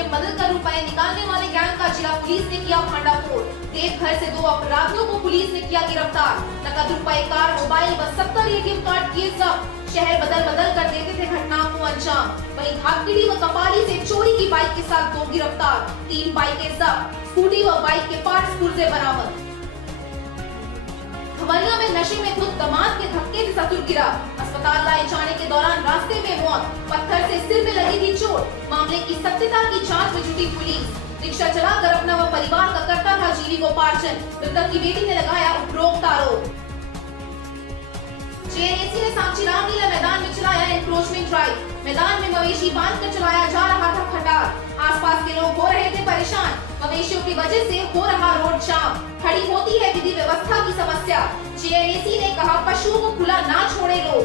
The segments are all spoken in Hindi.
एटीएम बदलकर रुपए निकालने वाले गैंग का जिला पुलिस ने किया भंडाफोड़। देवघर से 2 अपराधियों को पुलिस ने किया गिरफ्तार। नकद रुपए, कार, मोबाइल व 70 एटीएम कार्ड किए जब्त। शहर बदल बदल कर देते थे घटनाओं को अंजाम। वहीं धाकड़ी व कपाली से चोरी की बाइक के साथ 2 गिरफ्तार। 3 बाइकें जब्त। स्कूटी व बाइक के पार्ट्स पुर्जे बरामद। खमरिया में नशे में धुत दामाद के धक्के से ससुर गिरा। अस्पताल लाए जाने के दौरान रास्ते में मौत। पत्थर से सिर में लगी थी चोट। मामले की सत्यता की जांच में जुटी पुलिस। रिक्शा चलाकर अपना व परिवार का करता था जीविकोपार्जन। मृतक की बेटी ने लगाया उपरोक्त आरोप। जेएनएसी ने सांची रामलीला मैदान में चलाया एनक्रोचमेंट ड्राइव। मैदान में मवेशी बांधकर चलाया जा रहा था खटाल। आसपास के लोग हो रहे थे परेशान। मवेशियों की वजह से हो रहा रोड जाम। खड़ी होती है विधि व्यवस्था की समस्या। जेएनएसी ने कहा पशुओं को खुला ना छोड़े लोग।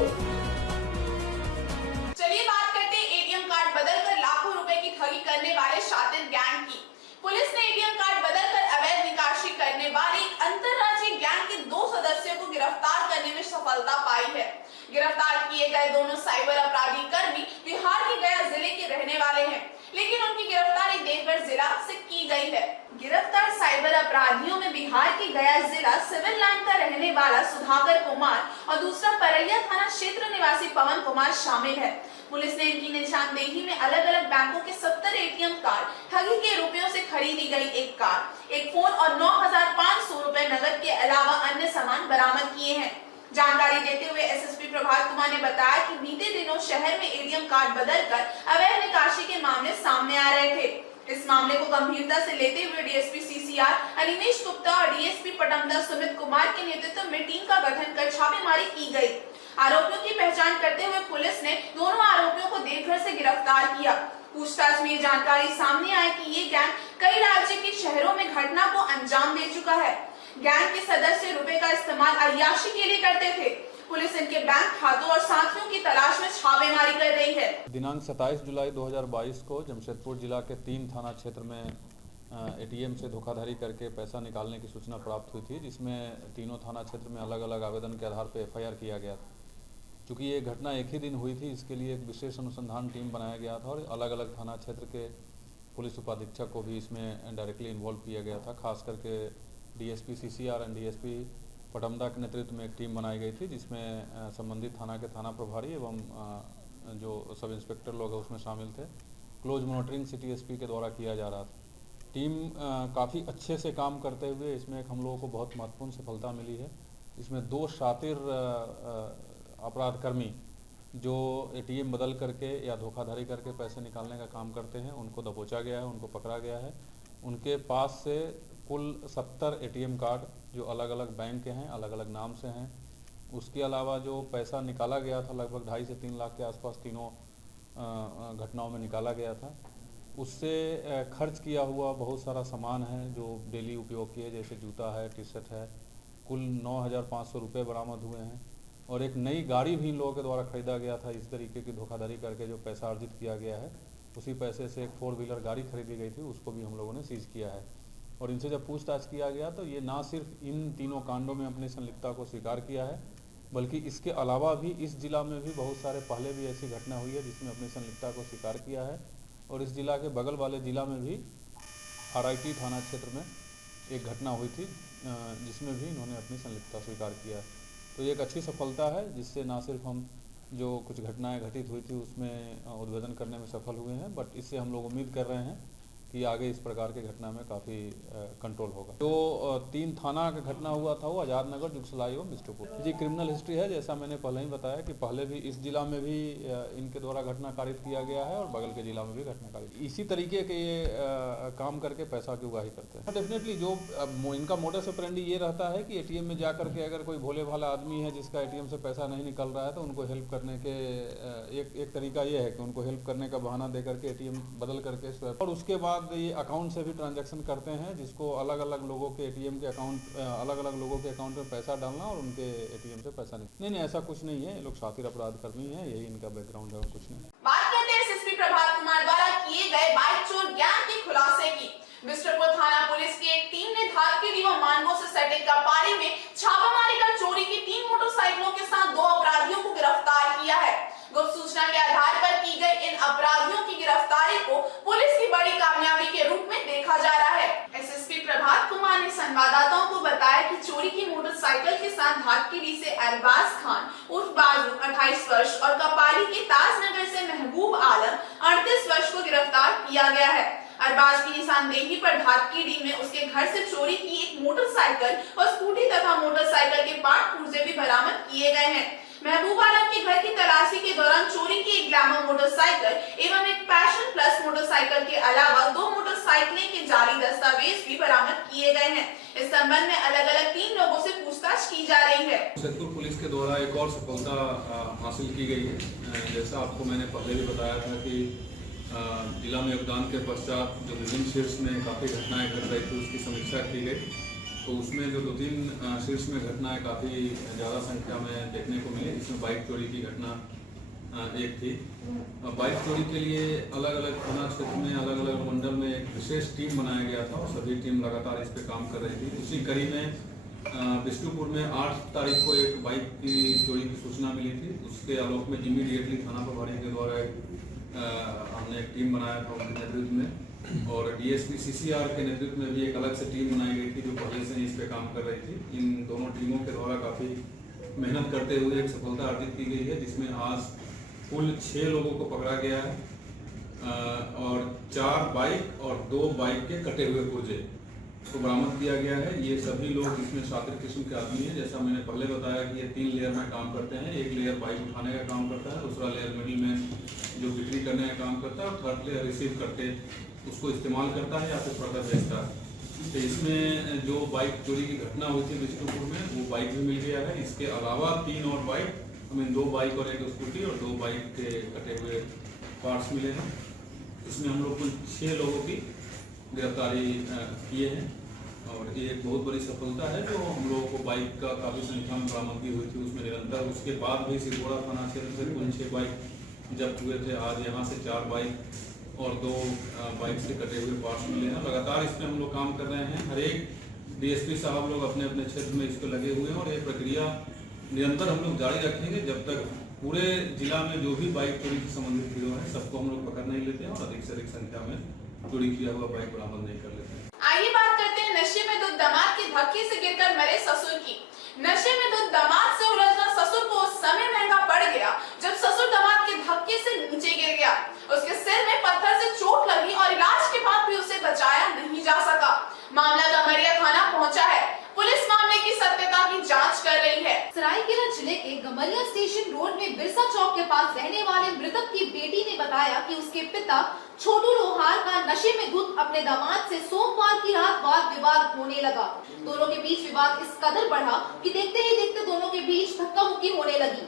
चलिए बात करते हैं एटीएम कार्ड बदलकर लाखों रुपए की ठगी करने वाले शातिर गैंग की। पुलिस ने एटीएम कार्ड बदलकर अवैध निकासी करने वाले एक अंतरराज्यीय गैंग के 2 सदस्यों को गिरफ्तार करने में सफलता पाई है। गिरफ्तार किए गए दोनों साइबर अपराधी कर्मी बिहार के गया जिले के रहने वाले हैं, लेकिन उनकी गिरफ्तारी देवघर जिला से की गई है। गिरफ्तार साइबर अपराधियों में बिहार के गया जिला सिविल लाइन का रहने वाला सुधाकर कुमार और दूसरा परैया थाना क्षेत्र निवासी पवन कुमार शामिल है। पुलिस ने इनकी निशानदेही में अलग अलग बैंकों के 70 एटीएम कार्ड, ठगी के रुपयों से खरीदी गई एक कार, एक फोन और 9,500 रुपए नगद के अलावा अन्य सामान बरामद किए हैं। जानकारी देते हुए एसएसपी प्रभात कुमार ने बताया कि बीते दिनों शहर में एटीएम कार्ड बदलकर अवैध निकासी के मामले सामने आ रहे थे। इस मामले को गंभीरता से लेते हुए डीएसपी सीसीआर अनिमेश गुप्ता और डीएसपी पटमदा सुमित कुमार के नेतृत्व में टीम का गठन कर छापेमारी की गई। आरोपियों की पहचान करते हुए पुलिस ने दोनों आरोपियों को देवघर से गिरफ्तार किया। पूछताछ में ये जानकारी सामने आई कि ये गैंग कई राज्य के शहरों में घटना को अंजाम दे चुका है। गैंग के सदस्य रुपए का इस्तेमाल अय्याशी के लिए करते थे। पुलिस इनके बैंक खातों और साथियों की तलाश में छापेमारी कर रही है। दिनांक 27 जुलाई 2022 को जमशेदपुर जिला के 3 थाना क्षेत्र में एटीएम से धोखाधड़ी करके पैसा निकालने की सूचना प्राप्त हुई थी, जिसमें तीनों थाना क्षेत्र में अलग अलग आवेदन के आधार पर एफआईआर किया गया था। चूँकि ये घटना एक ही दिन हुई थी, इसके लिए एक विशेष अनुसंधान टीम बनाया गया था और अलग अलग थाना क्षेत्र के पुलिस उपाधीक्षक को भी इसमें डायरेक्टली इन्वॉल्व किया गया था। खास करके DSP CCR and DSP Patamda के नेतृत्व में एक टीम बनाई गई थी, जिसमें संबंधित थाना के थाना प्रभारी एवं जो सब इंस्पेक्टर लोग हैं उसमें शामिल थे। क्लोज मॉनिटरिंग सिटी एसपी के द्वारा किया जा रहा था। टीम काफ़ी अच्छे से काम करते हुए इसमें हम लोगों को बहुत महत्वपूर्ण सफलता मिली है। इसमें 2 शातिर अपराधकर्मी जो एटीएम बदल करके या धोखाधड़ी करके पैसे निकालने का काम करते हैं, उनको दबोचा गया है, उनको पकड़ा गया है। उनके पास से कुल 70 एटीएम कार्ड जो अलग अलग बैंक के हैं, अलग अलग नाम से हैं। उसके अलावा जो पैसा निकाला गया था लगभग 2.5 से 3 लाख के आसपास तीनों घटनाओं में निकाला गया था। उससे खर्च किया हुआ बहुत सारा सामान है जो डेली उपयोग किए, जैसे जूता है, टी शर्ट है। कुल 9,500 रुपये बरामद हुए हैं और एक नई गाड़ी भी इन लोगों के द्वारा खरीदा गया था। इस तरीके की धोखाधड़ी करके जो पैसा अर्जित किया गया है, उसी पैसे से एक 4 व्हीलर गाड़ी खरीदी गई थी, उसको भी हम लोगों ने सीज किया है। और इनसे जब पूछताछ किया गया तो ये ना सिर्फ इन तीनों कांडों में अपनी संलिप्तता को स्वीकार किया है, बल्कि इसके अलावा भी इस जिला में भी बहुत सारे पहले भी ऐसी घटना हुई है जिसमें अपनी संलिप्तता को स्वीकार किया है। और इस जिला के बगल वाले जिला में भी आरआईटी थाना क्षेत्र में एक घटना हुई थी जिसमें भी इन्होंने अपनी संलिप्तता स्वीकार किया है। तो ये एक अच्छी सफलता है, जिससे ना सिर्फ हम जो कुछ घटनाएं घटित हुई थी उसमें उद्भेदन करने में सफल हुए हैं, बट इससे हम लोग उम्मीद कर रहे हैं कि आगे इस प्रकार के घटना में काफ़ी कंट्रोल होगा। तो 3 थाना का घटना हुआ था वो आज़ाद नगर, जुगसलाई एवं बिष्टुपुर। जी क्रिमिनल हिस्ट्री है, जैसा मैंने पहले ही बताया कि पहले भी इस जिला में भी इनके द्वारा घटना कारित किया गया है और बगल के जिला में भी घटना कारित। इसी तरीके के ये काम करके पैसा की उगाही करते हैं। डेफिनेटली जो इनका मोडस ऑपरेंडी ये रहता है कि एटीएम में जा करके अगर कोई भोले भाला आदमी है जिसका एटीएम से पैसा नहीं निकल रहा है तो उनको हेल्प करने के एक तरीका ये है कि उनको हेल्प करने का बहाना दे करके एटीएम बदल करके स्वैप, और उसके बाद ये अकाउंट से भी ट्रांजैक्शन करते हैं, जिसको अलग अलग लोगों के एटीएम के अकाउंट अलग अलग लोगों के अकाउंट में पैसा डालना और उनके एटीएम से पैसा नहीं, ऐसा कुछ नहीं है। ये लोग शातिर अपराध कर्मी हैं, यही इनका बैकग्राउंड है और कुछ नहीं। बात करते हैं एसएसपी प्रभात कुमार द्वारा किए गए बाइक चोर गैंग के खुलासे की। बिष्टुपुर थाना पुलिस की एक टीम ने धाकड़ी व मानगो से सटे कपाली में छापामारी कर चोरी की 3 मोटरसाइकिलों के साथ 2 अपराधियों को गिरफ्तार किया है। गुप्त सूचना के आधार पर की गई इन अपराधियों की गिरफ्तारी को पुलिस की बड़ी धाटकीडी से अरबाज खान उर्फ बाजू 28 वर्ष और कपाली के ताजनगर से महबूब आलम 38 वर्ष को गिरफ्तार किया गया है। अरबाज की निशानदेही पर धाटकीडी में उसके घर से चोरी की एक मोटरसाइकिल और स्कूटी तथा मोटरसाइकिल के पार्ट पुर्जे भी बरामद किए गए हैं। महबूब आलम के घर की तलाशी के दौरान चोरी की एक ग्लैमर मोटरसाइकिल एवं एक पैशन प्लस मोटरसाइकिल के अलावा 2 मोटरसाइकिलें के जाली दस्तावेज भी बरामद किए गए हैं। इस संबंध में अलग अलग 3 लोगों से पूछताछ की जा रही है। सैदपुर पुलिस के द्वारा एक और सफलता हासिल की गई है। जैसा आपको मैंने पहले भी बताया था कि जिला में योगदान के पश्चात जो विभिन्न शीर्ष में काफ़ी घटनाएं घट रही थी उसकी समीक्षा की गई, तो उसमें जो 2-3 शीर्ष में घटनाएं काफ़ी ज़्यादा संख्या में देखने को मिली, जिसमें बाइक चोरी की घटना एक थी। बाइक चोरी के लिए अलग अलग थाना क्षेत्र में अलग अलग मंडल में एक विशेष टीम बनाया गया था और सभी टीम लगातार इस पर काम कर रही थी। उसी कड़ी में बिष्टुपुर में 8 तारीख को एक बाइक की चोरी की सूचना मिली थी। उसके आलोक में इमीडिएटली थाना प्रभारी के द्वारा हमने एक टीम बनाया था उनके नेतृत्व में, और डीएसपी सीसीआर के नेतृत्व में भी एक अलग से टीम बनाई गई थी जो पहले से इस पे काम कर रही थी। इन दोनों टीमों के द्वारा काफ़ी मेहनत करते हुए एक सफलता अर्जित की गई है, जिसमें आज कुल 6 लोगों को पकड़ा गया है और 4 बाइक और 2 बाइक के कटे हुए पुर्जे को बरामद किया गया है। ये सभी लोग इसमें शातिर किस्म के आदमी हैं। जैसा मैंने पहले बताया कि ये 3 लेयर में काम करते हैं। एक लेयर बाइक उठाने का काम करता है, दूसरा लेयर मिडिल में जो बिक्री करने का काम करता है और थर्ड लेयर रिसीव करके उसको इस्तेमाल करता है या फिर फर्दर बेचता है। तो इसमें जो बाइक चोरी की घटना हुई थी बिष्टुपुर में, वो बाइक भी मिल गया है। इसके अलावा 3 और बाइक, हमें 2 बाइक और एक स्कूटी और 2 बाइक के कटे हुए पार्ट्स मिले हैं। इसमें हम लोग कुल 6 लोगों की गिरफ्तारी किए हैं और ये एक बहुत बड़ी सफलता है। जो हम लोगों को बाइक का काफ़ी संख्या में बरामदगी हुई थी उसमें निरंतर, उसके बाद भी सिरगोड़ा थाना क्षेत्र से कुल 6 बाइक जब्त हुए थे। आज यहाँ से 4 बाइक और 2 बाइक से कटे हुए पार्ट्स मिले हैं। लगातार इसमें हम लोग काम कर रहे हैं। हर एक डीएसपी साहब लोग अपने अपने क्षेत्र में इस पर लगे हुए हैं और ये प्रक्रिया निरंतर हम लोग जारी रखेंगे जब तक पूरे जिला में जो भी बाइक चोरी से संबंधित हीरो है सबको हम लोग पकड़ नहीं लेते हैं और अधिक से अधिक संख्या में चोरी किया हुआ बाइक बरामद नहीं कर लेते हैं। आइए बात करते हैं नशे में धुत दामाद के धक्के से गिरकर मरे ससुर की। नशे में धुत दामाद से उलझना ससुर को उस समय महंगा पड़ गया जब ससुर दामाद के धक्के से नीचे गिर गया। उसके सिर में पत्थर से चोट लगी और इलाज के बाद भी उसे बचाया नहीं जा सका। मामला गमरिया थाना पहुंचा है। पुलिस मामले की सत्यता की जांच कर रही है। सरायकेला जिले के गमरिया स्टेशन रोड में बिरसा चौक के पास रहने वाले मृतक की बेटी ने बताया कि उसके पिता छोटू लोहार का नशे में धुत अपने दामाद से सोमवार की रात वाद विवाद होने लगा। दोनों के बीच विवाद इस कदर बढ़ा कि देखते ही देखते दोनों के बीच धक्का मुक्की होने लगी।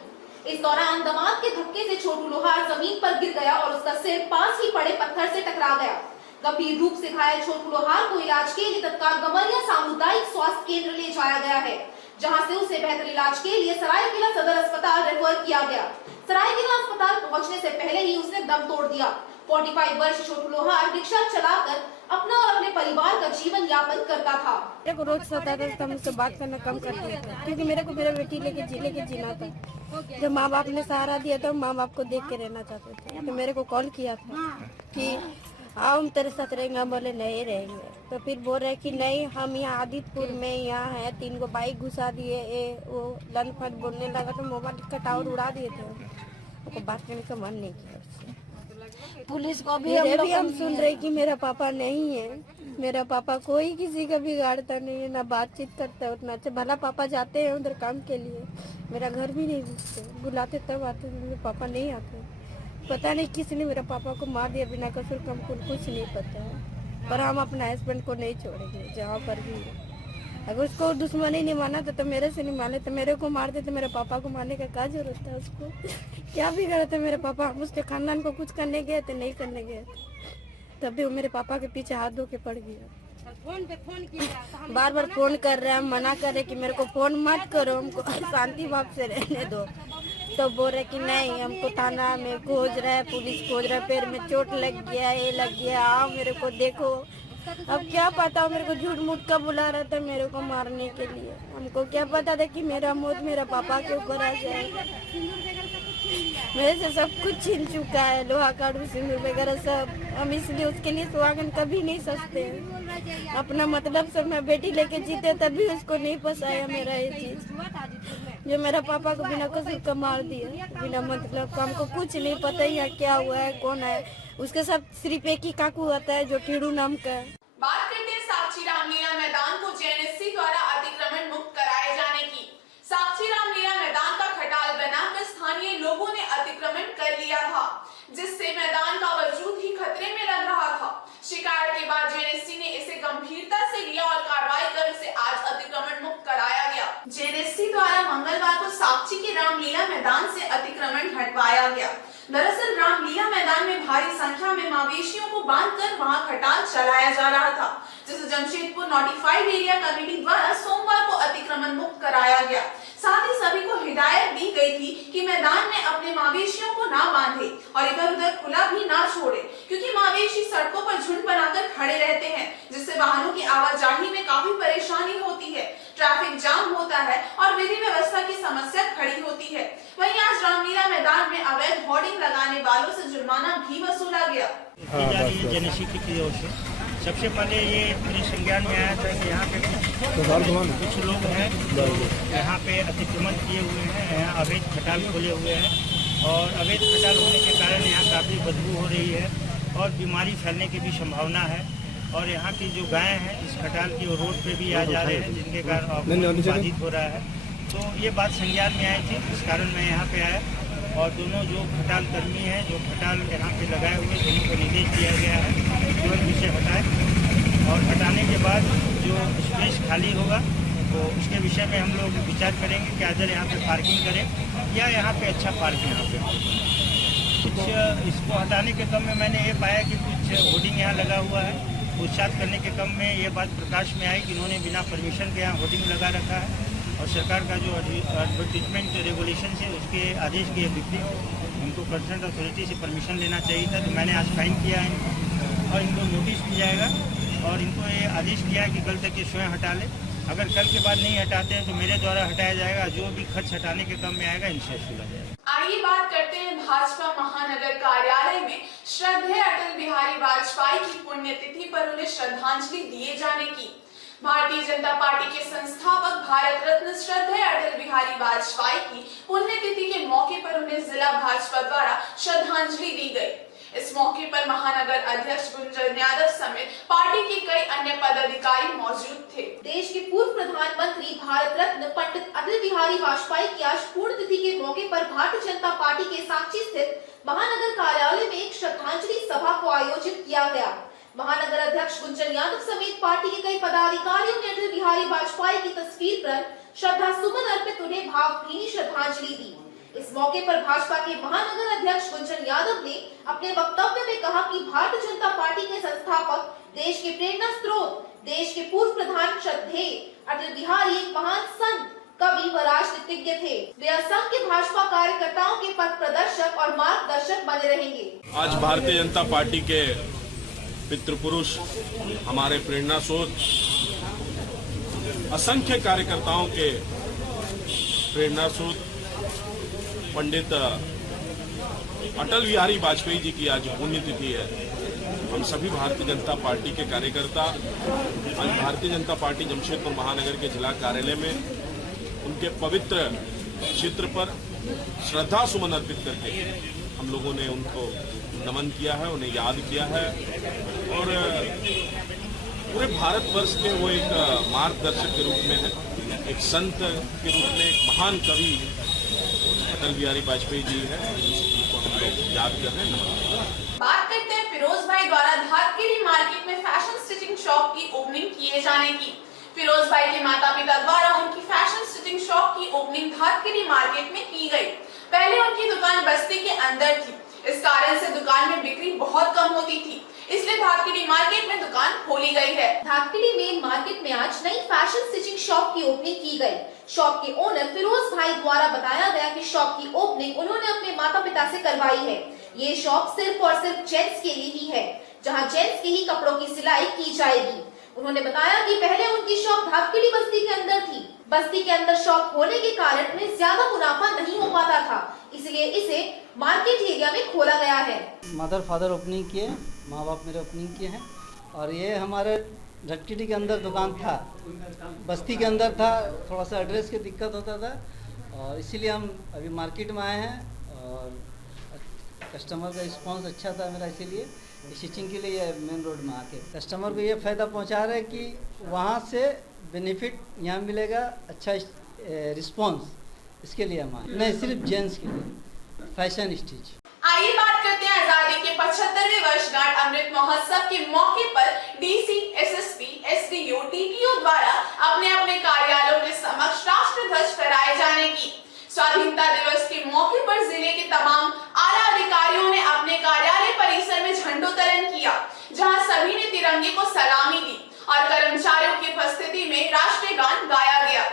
इस दौरान दामाद के धक्के से छोटू लोहार जमीन पर गिर गया और उसका सिर पास ही पड़े पत्थर से टकरा गया। गंभीर रूप से घायल छोटू लोहार को इलाज के लिए तत्काल गमरिया सामुदायिक स्वास्थ्य केंद्र ले जाया गया है, जहां से उसे बेहतर इलाज के लिए सरायकेला सदर अस्पताल रेफर किया गया। सरायकेला अस्पताल पहुंचने से पहले ही उसने दम तोड़ दिया। 45 वर्ष छोटू लोहार रिक्शा चलाकर अपना और अपने परिवार का जीवन यापन करता था। मेरे को रोज सताता था, मुझसे बात करना कम कर दिया था क्योंकि मेरे को मेरा बेटी लेके जीना था। जब माँ बाप ने सहारा दिया तो माँ बाप को देख के रहना चाहते थे, तो मेरे को कॉल किया था कि आओ हम तेरे साथ रहेंगे। हम बोले नहीं रहेंगे, तो फिर बोल रहे कि नहीं हम यहाँ आदितपुर में यहाँ है, 3 को बाइक घुसा दिए, वो लन फट बोलने लगा तो मोबाइल का टावर उड़ा दिए थे। उनको बात करने का मन नहीं किया उससे। पुलिस को भी हम सुन रहे कि मेरा पापा नहीं है, मेरा पापा कोई किसी का बिगाड़ता नहीं है, ना बातचीत करता उतना अच्छा। भला पापा जाते हैं उधर काम के लिए, मेरा घर भी नहीं घुसते, बुलाते तब आते, मेरे पापा नहीं आते। पता नहीं किसने मेरे पापा को मार दिया बिना कसूर का, हमको कुछ नहीं पता है। पर हम अपना हस्बैंड को नहीं छोड़ेंगे जहाँ पर भी। अगर उसको दुश्मनी नहीं माना तो मेरे से नहीं माने तो मेरे को मारते, तो मेरे पापा को मारने का क्या जरूरत है उसको? क्या बिगड़ा था मेरे पापा? हम उसके खानदान को कुछ करने गए थे, नहीं करने गए थे। तब भी वो मेरे पापा के पीछे हाथ धो के पड़ गया। फोन पे फोन किया, बार बार फोन कर रहे हैं, हम मना कर रहे कि मेरे को फोन मत करो, हमको शांति भाव से रहने दो। तो बोल रहे कि नहीं, हमको थाना में खोज रहा है, पुलिस खोज रहा है, पैर में चोट लग गया, ये लग गया, आओ मेरे को देखो। अब क्या पता, मेरे को झूठ मूठ का बुला रहा था मेरे को मारने के लिए। हमको क्या पता था कि मेरा मौत मेरा पापा के ऊपर आ जाएगा। मेरे से सब कुछ छीन चुका है, लोहा काटू सिंदूर वगैरह सब। हम इसलिए उसके लिए सुहागन कभी नहीं सचते। अपना मतलब से मैं बेटी लेके जीते तभी उसको नहीं पसाया मेरा ये चीज। जो मेरा पापा को बिना कसूर का मार दिया, बिना मतलब का। हमको कुछ नहीं पता ही है क्या हुआ है, कौन है। उसके साथ सिर्फ एक ही काकू आता है जो टीड़ू नाम का है। बात करते हैं साक्षी रामलीला मैदान को जेएनएससी द्वारा अतिक्रमण मुक्त कराए जाने की। साक्षी रामलीला मैदान का खटाल बनाकर स्थानीय लोगों ने अतिक्रमण कर लिया था, जिससे मैदान का वजूद ही खतरे में लग रहा था। शिकायत के बाद जेएनएससी ने इसे गंभीरता से लिया और कार्रवाई कर उसे आज अतिक्रमण मुक्त कराया गया। जेएनएससी द्वारा मंगलवार को साक्षी के रामलीला मैदान से अतिक्रमण हटवाया गया। दरअसल रामलीला मैदान में भारी संख्या में मवेशियों को बांधकर वहां खटाल चलाया जा रहा था, जिसे जमशेदपुर नोटिफाइड एरिया कमेटी द्वारा सोमवार को अतिक्रमण मुक्त कराया गया। साथ ही सभी को हिदायत दी गई थी कि मैदान में अपने मवेशियों को ना बांधे और इधर उधर खुला भी ना छोड़े, क्योंकि मवेशी सड़कों पर झुंड बनाकर खड़े रहते हैं, जिससे वाहनों की आवाजाही में काफी परेशानी होती है, ट्रैफिक जाम होता है और विधि व्यवस्था की समस्या खड़ी होती है। वहीं आज रामलीला मैदान में अवैध होर्डिंग लगाने वालों से जुर्माना भी वसूला गया। जेएनएससी की ओर से सबसे पहले ये मेरे संज्ञान में आया था कि यहाँ पे कुछ लोग हैं जो यहाँ पे अतिक्रमण किए हुए हैं, यहाँ अवैध खटाल खोले हुए हैं और अवैध खटाल होने के कारण यहाँ काफ़ी बदबू हो रही है और बीमारी फैलने की भी संभावना है। और यहाँ की जो गाय हैं इस खटाल की रोड पे भी आ जा रहे हैं, जिनके कारण बाधित हो रहा है। तो ये बात संज्ञान में आई थी, इस कारण मैं यहाँ पे आया और दोनों जो खटाल कर्मी हैं जो खटाल यहाँ पे लगाए हुए दोनों को निर्देश दिया गया है तुरंत इसे हटाएं और हटाने के बाद जो स्पेस खाली होगा तो उसके विषय में हम लोग विचार करेंगे कि अगर यहाँ पे पार्किंग करें या यहाँ पे अच्छा पार्किंग यहाँ पे कुछ इसको हटाने के क्रम में मैंने ये पाया कि कुछ होर्डिंग यहाँ लगा हुआ है। पूछताछ करने के क्रम में ये बात प्रकाश में आई कि इन्होंने बिना परमिशन के यहाँ होर्डिंग लगा रखा है और सरकार का जो एडवर्टीजमेंट रेगुलेशन है उसके आदेश के विपरीत उनको कंसर्न अथॉरिटी से परमिशन लेना चाहिए था। तो मैंने आज फाइन किया है और इनको नोटिस मिल जाएगा और इनको ये आदेश किया है कि कल तक ये स्वयं हटा ले। अगर कल के बाद नहीं हटाते हैं तो मेरे द्वारा हटाया जाएगा, जो भी खर्च हटाने के क्रम में आएगा इनसे सुना जाएगा। आइए बात करते हैं भाजपा महानगर कार्यालय में श्रद्धेय अटल बिहारी वाजपेयी की पुण्यतिथि पर उन्हें श्रद्धांजलि दिए जाने की। भारतीय जनता पार्टी के संस्थापक भारत रत्न श्रद्धेय अटल बिहारी वाजपेयी की पुण्यतिथि के मौके पर उन्हें जिला भाजपा द्वारा श्रद्धांजलि दी गई। इस मौके पर महानगर अध्यक्ष गुंजन यादव समेत पार्टी के कई अन्य पदाधिकारी मौजूद थे। देश के पूर्व प्रधानमंत्री भारत रत्न पंडित अटल बिहारी वाजपेयी की आज पुण्यतिथि के मौके पर भारतीय जनता पार्टी के साक्षी स्थित महानगर कार्यालय में एक श्रद्धांजलि सभा को आयोजित किया गया। महानगर अध्यक्ष गुंजन यादव समेत पार्टी के कई पदाधिकारियों ने अटल बिहारी वाजपेयी की तस्वीर पर श्रद्धा सुमन अर्पित उन्हें भावभीनी श्रद्धांजलि दी। इस मौके पर भाजपा के महानगर अध्यक्ष गुंजन यादव ने अपने वक्तव्य में कहा कि भारतीय जनता पार्टी के संस्थापक, देश के प्रेरणा स्रोत, देश के पूर्व प्रधान श्रद्धेय अटल बिहारी एक महान संत, कवि व राजनीतिज्ञ थे। वे संघ के भाजपा कार्यकर्ताओं के पथ प्रदर्शक और मार्गदर्शक बने रहेंगे। आज भारतीय जनता पार्टी के पितृपुरुष, हमारे प्रेरणा स्रोत, असंख्य कार्यकर्ताओं के प्रेरणा स्रोत पंडित अटल बिहारी वाजपेयी जी की आज पुण्यतिथि है। हम सभी भारतीय जनता पार्टी के कार्यकर्ता आज भारतीय जनता पार्टी जमशेदपुर महानगर के जिला कार्यालय में उनके पवित्र चित्र पर श्रद्धा सुमन अर्पित करके हम लोगों ने उनको नमन किया है, उन्हें याद किया है और पूरे भारतवर्ष के वो एक मार्गदर्शक के रूप में है, एक संत के रूप में, एक महान कवि अटल बिहारी वाजपेयी जी है, जिनको हम लोग याद कर रहे हैं। बात करते हैं फिरोज भाई द्वारा धातखेड़ी मार्केट में फैशन स्टिचिंग शॉप की ओपनिंग किए जाने की। फिरोज भाई के माता पिता द्वारा उनकी फैशन स्टिचिंग शॉप की ओपनिंग धातखेड़ी मार्केट में की गई। पहले उनकी दुकान बस्ती के अंदर थी, इस कारण से दुकान में बिक्री बहुत कम होती थी, इसलिए धातखेड़ी मार्केट में दुकान खोली गई है। धातखेड़ी मेन मार्केट में आज नई फैशन स्टिचिंग शॉप की ओपनिंग की गई। शॉप के ओनर फिरोज भाई द्वारा बताया गया कि शॉप की ओपनिंग उन्होंने अपने माता पिता से करवाई है। ये शॉप सिर्फ और सिर्फ जेंट्स के लिए ही है, जहां जेंट्स के ही कपड़ों की सिलाई की जाएगी। उन्होंने बताया कि पहले उनकी शॉप धातखेड़ी बस्ती के अंदर थी। बस्ती के अंदर शॉप होने के कारण उन्हें ज्यादा मुनाफा नहीं हो पाता था, इसलिए इसे मार्केट एरिया में खोला गया है। मदर फादर ओपनिंग किए, माँ बाप मेरे ओपनिंग किए हैं और ये हमारे धातखेड़ी के अंदर दुकान था, बस्ती के अंदर था, थोड़ा सा एड्रेस की दिक्कत होता था और इसीलिए हम अभी मार्केट में आए हैं और कस्टमर का रिस्पांस अच्छा था मेरा, इसीलिए स्टिचिंग के लिए मेन रोड में आके कस्टमर को ये फ़ायदा पहुंचा रहे हैं कि वहाँ से बेनिफिट यहाँ मिलेगा, अच्छा रिस्पांस, इसके लिए हम आए। नहीं, सिर्फ जेंट्स के लिए फैशन स्टिच। आइए बात करते हैं आजादी के 75वें वर्षगांठ अमृत महोत्सव के मौके पर डीसी, एसएसपी, एसडीओ, टीटीओ द्वारा अपने अपने कार्यालयों के समक्ष राष्ट्र ध्वज फहराए जाने की। स्वाधीनता दिवस के मौके पर जिले के तमाम आला अधिकारियों ने अपने कार्यालय परिसर में झंडोत्तोलन किया, जहां सभी ने तिरंगे को सलामी दी और कर्मचारियों की उपस्थिति में राष्ट्रीय गान गाया गया।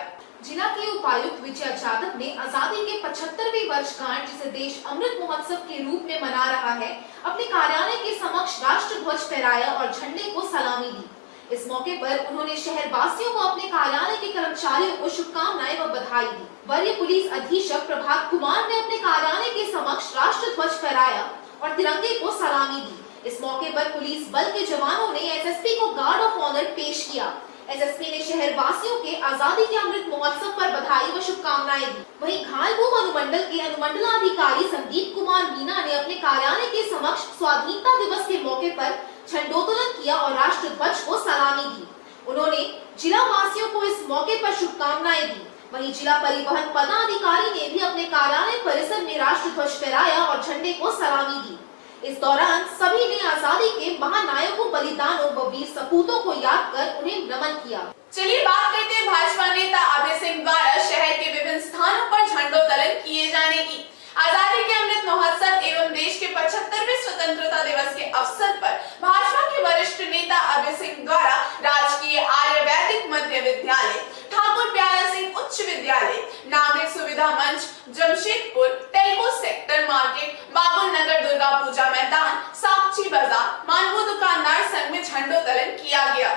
जिला के उपायुक्त विजय जादव ने आजादी के 75वें वर्षगांठ, जिसे देश अमृत महोत्सव के रूप में मना रहा है, अपने कार्यालय के समक्ष राष्ट्र ध्वज फहराया और झंडे को सलामी दी। इस मौके पर उन्होंने शहर वासियों को अपने कार्यालय के कर्मचारियों को शुभकामनाएं व बधाई दी। वरीय पुलिस अधीक्षक प्रभात कुमार ने अपने कार्यालय के समक्ष राष्ट्र ध्वज फहराया और तिरंगे को सलामी दी। इस मौके पर पुलिस बल के जवानों ने एसएसपी को गार्ड ऑफ ऑनर पेश किया। एसएसपी ने शहर वासियों के आजादी के अमृत महोत्सव पर बधाई व शुभकामनाएं दी। वहीं घालबूम अनुमंडल के अनुमंडलाधिकारी संदीप कुमार मीना ने अपने कार्यालय के समक्ष स्वाधीनता दिवस के मौके पर झंडोत्तोलन किया और राष्ट्र ध्वज को सलामी दी। उन्होंने जिला वासियों को इस मौके पर शुभकामनाएं दी। वहीं जिला परिवहन पदाधिकारी ने भी अपने कार्यालय परिसर में राष्ट्र ध्वज फहराया और झंडे को सलामी दी। इस दौरान सभी ने आजादी के महानायकों, बलिदानों व वीर सपूतों को याद कर उन्हें नमन किया। चलिए बात करते हैं भाजपा नेता अभय सिंह द्वारा शहर के विभिन्न स्थानों पर झंडोत्तोलन किए जाने की। आजादी के अमृत महोत्सव एवं देश के 75वें स्वतंत्रता दिवस के अवसर पर भाजपा के वरिष्ठ नेता अभय सिंह द्वारा राजकीय आर्य वैदिक मध्य विद्यालय, ठाकुर प्यारा सिंह उच्च विद्यालय, नागरिक सुविधा मंच जमशेदपुर, तेलुगु सेक्टर मार्केट, बाबुल नगर दुर्गा पूजा मैदान, साक्षी बाजार, मानवो दुकानदार संघ में झंडोत्तोलन किया गया।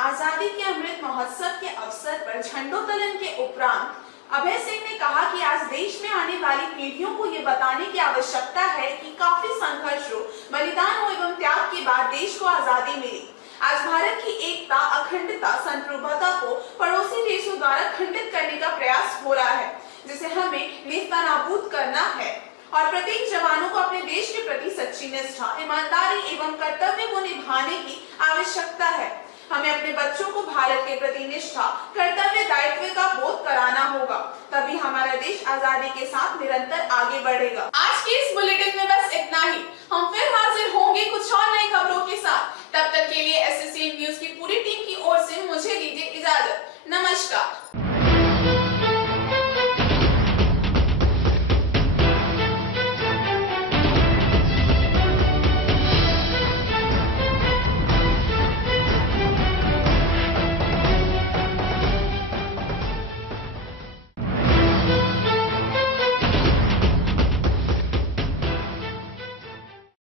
आजादी के अमृत महोत्सव के अवसर पर झंडोत्तोलन के उपरांत अभय सिंह ने कहा कि आज देश में आने वाली पीढ़ियों को ये बताने की आवश्यकता है कि काफी संघर्षों, बलिदानों एवं त्याग के बाद देश को आजादी मिली। आज भारत की एकता, अखंडता, संप्रभुता को पड़ोसी देशों द्वारा खंडित करने का प्रयास हो रहा है, जिसे हमें नेस्तनाबूद करना है और प्रत्येक जवानों को अपने देश के प्रति सच्ची निष्ठा, ईमानदारी एवं कर्तव्य को निभाने की आवश्यकता है। हमें अपने बच्चों को भारत के प्रति निष्ठा, कर्तव्य, दायित्व का बोध कराना होगा, तभी हमारा देश आजादी के साथ निरंतर आगे बढ़ेगा। आज के इस बुलेटिन में बस इतना ही। हम फिर हाजिर होंगे कुछ और नई खबरों के साथ। तब तक के लिए एसएससी न्यूज की पूरी टीम की ओर से मुझे दीजिए इजाजत। नमस्कार।